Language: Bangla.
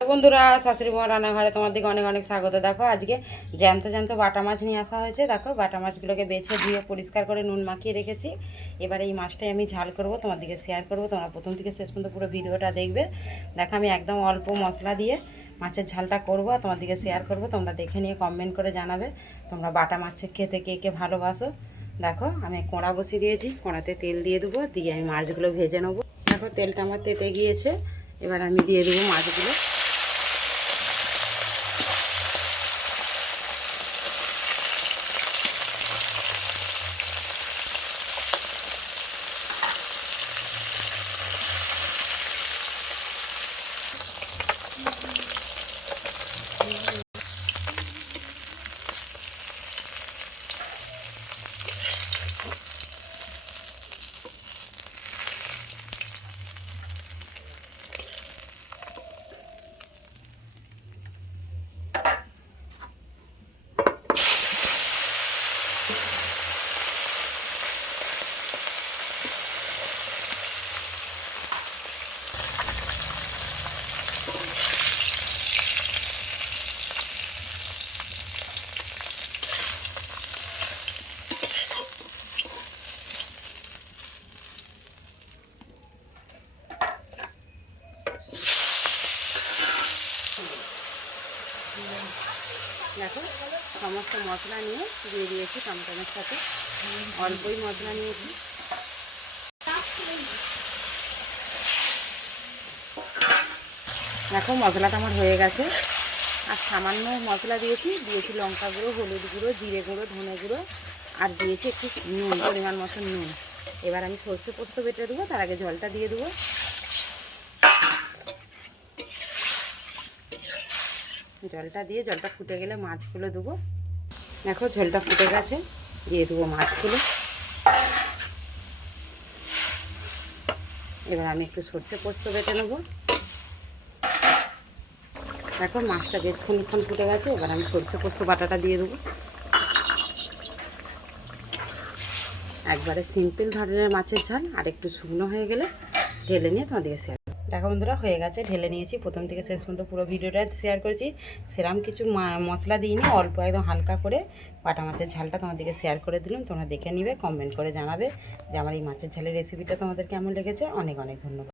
বন্ধুরা, শাশুড়ি মা রান্নাঘরে তোমার দিকে অনেক অনেক স্বাগত। দেখো আজকে জ্যান্ত জ্যান্ত বাটা মাছ নিয়ে আসা হয়েছে। দেখো বাটা মাছগুলোকে বেছে ধুয়ে পরিষ্কার করে নুন মাখিয়ে রেখেছি। এবার এই মাছটাই আমি ঝাল করব, তোমার দিকে শেয়ার করব। তোমরা প্রথম থেকে শেষ পর্যন্ত পুরো ভিডিওটা দেখবে। দেখো আমি একদম অল্প মশলা দিয়ে মাছের ঝালটা করব আর তোমার দিকে শেয়ার করব। তোমরা দেখে নিয়ে কমেন্ট করে জানাবে তোমরা বাটা মাছ খেতে কে কে ভালোবাসো। দেখো আমি কড়া বসিয়ে দিয়েছি, কড়াতে তেল দিয়ে দেবো, দিয়ে আমি মাছগুলো ভেজে নেবো। দেখো তেলটা আমার তেতে গিয়েছে, এবার আমি দিয়ে দেবো মাছগুলো। দেখো সমস্ত মশলা নিয়ে দিয়ে দিয়েছি টমেটোর সাথে, অল্পই মশলা নিয়েছি। দেখো মশলাটা আমার হয়ে গেছে, আর সামান্য মশলা দিয়েছি লঙ্কা গুঁড়ো, হলুদ গুঁড়ো, জিরে গুঁড়ো, ধনে গুঁড়ো, আর দিয়েছি একটু নুন, পরিমাণ মতো নুন। এবার আমি সর্ষে পোস্ত বেটে দেবো, তার আগে জলটা দিয়ে দেবো। জলটা দিয়ে জলটা ফুটে গেলে মাছগুলো দেবো। দেখো ঝোলটা ফুটে গেছে, দিয়ে দেবো মাছগুলো। এবার আমি একটু সর্ষে পোস্ত বেটে নেবো। দেখো মাছটা বেশ খানিকক্ষণ ফুটে গেছে, এবার আমি সর্ষে পোস্ত বাটাটা দিয়ে দেবো। একবারে সিম্পল ধরনের মাছের ঝাল, আর একটু শুকনো হয়ে গেলে ঢেলে নিয়ে তোমাদেরকে শেয়ার। দেখো বন্ধুরা হয়ে গেছে, ঢেলে নিয়েছি। প্রথম থেকে শেষ পর্যন্ত পুরো ভিডিওটা শেয়ার করেছি। সেরকম কিছু মশলা দিইনি, অল্প একদম হালকা করে বাটা মাছের ঝালটা তোমাদেরকে শেয়ার করে দিলাম। তোমরা দেখে নিবে, কমেন্ট করে জানাবে যে আমার এই মাছের ঝালের রেসিপিটা তোমাদের কেমন লেগেছে। অনেক অনেক ধন্যবাদ।